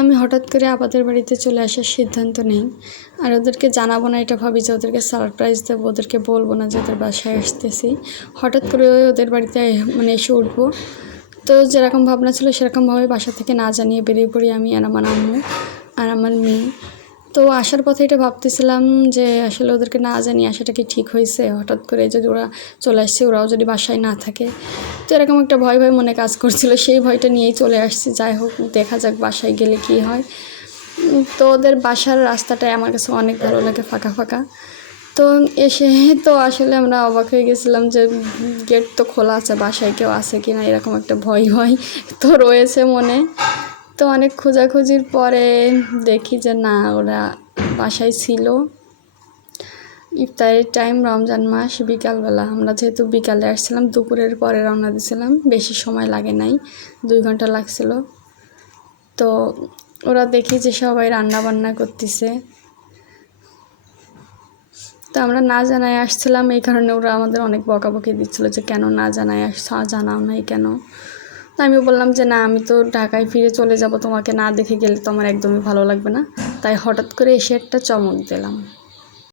আমি হঠাৎ করে আপাদের বাড়িতে চলে আসার সিদ্ধান্ত নেই। আর ওদেরকে জানাব না, এটা ভাবি যে ওদেরকে সারপ্রাইজ দেবো, ওদেরকে বলব না যে ওদের বাসায় আসতেছি। হঠাৎ করে ওদের বাড়িতে মানে এসে উঠবো। তো যেরকম ভাবনা ছিল, সেরকমভাবে বাসা থেকে না জানিয়ে বেরিয়ে পড়ি আমি আর আমার আম্মু আর আমার মেয়ে। তো আসার পথে এটা ভাবতেছিলাম যে আসলে ওদেরকে না জানিয়ে আসাটা কি ঠিক হয়েছে। হঠাৎ করে যদি ওরা চলে আসছে, ওরাও যদি বাসায় না থাকে। তো এরকম একটা ভয় ভয় মনে কাজ করছিল। সেই ভয়টা নিয়েই চলে আসছি। যাই হোক, দেখা যাক বাসায় গেলে কি হয়। তো ওদের বাসার রাস্তাটাই আমার কাছে অনেক ভালো লাগে, ফাঁকা ফাঁকা। তো এসে তো আসলে আমরা অবাক হয়ে গেছিলাম যে গেট তো খোলা আছে, বাসায় কেউ আছে কি না এরকম একটা ভয় ভয় তো রয়েছে মনে। তো অনেক খোঁজাখুঁজির পরে দেখি যে না, ওরা বাসায় ছিল। ইফতারের টাইম রমজান মাস, বিকালবেলা। আমরা যেহেতু বিকালে আসছিলাম, দুপুরের পরে রওনা দিয়েছিলাম বেশি সময় লাগে নাই, দুই ঘণ্টা লাগছিল। তো ওরা দেখি যে সবাই রান্না বান্না করতেছে। তো আমরা না জানায় আসছিলাম, এই কারণে ওরা আমাদের অনেক বকাবকি দিচ্ছিল যে কেন না জানায় আসছ জানাও নাই কেন? তো আমি বললাম যে, না, আমি তো ঢাকায় ফিরে চলে যাব, তোমাকে না দেখে গেলে তো আমার একদমই ভালো লাগবে না। তাই হঠাৎ করে এসে একটা চমক দিলাম।